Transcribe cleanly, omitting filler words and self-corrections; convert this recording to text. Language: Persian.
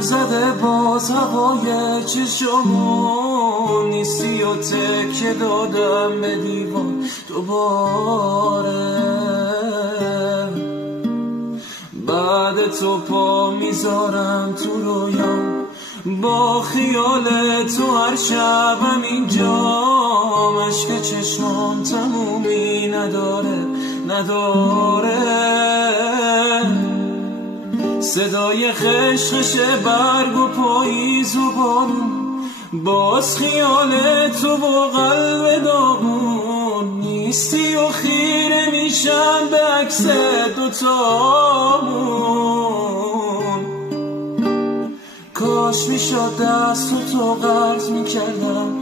دلم زده باز هوای چشمون، نیستی و تکه دادم به دیوان دوباره. بعد تو پا میذارم تو رویام، با خیال تو هر شبم اینجام. عشق چشمام تمومی نداره صدای خشخش برگ و پاییز و بارون، باز خیال تو و قلب داغون. نیستی و خیره میشم به عکس دوتامون. کاش میشد دست تو قرض میکردم،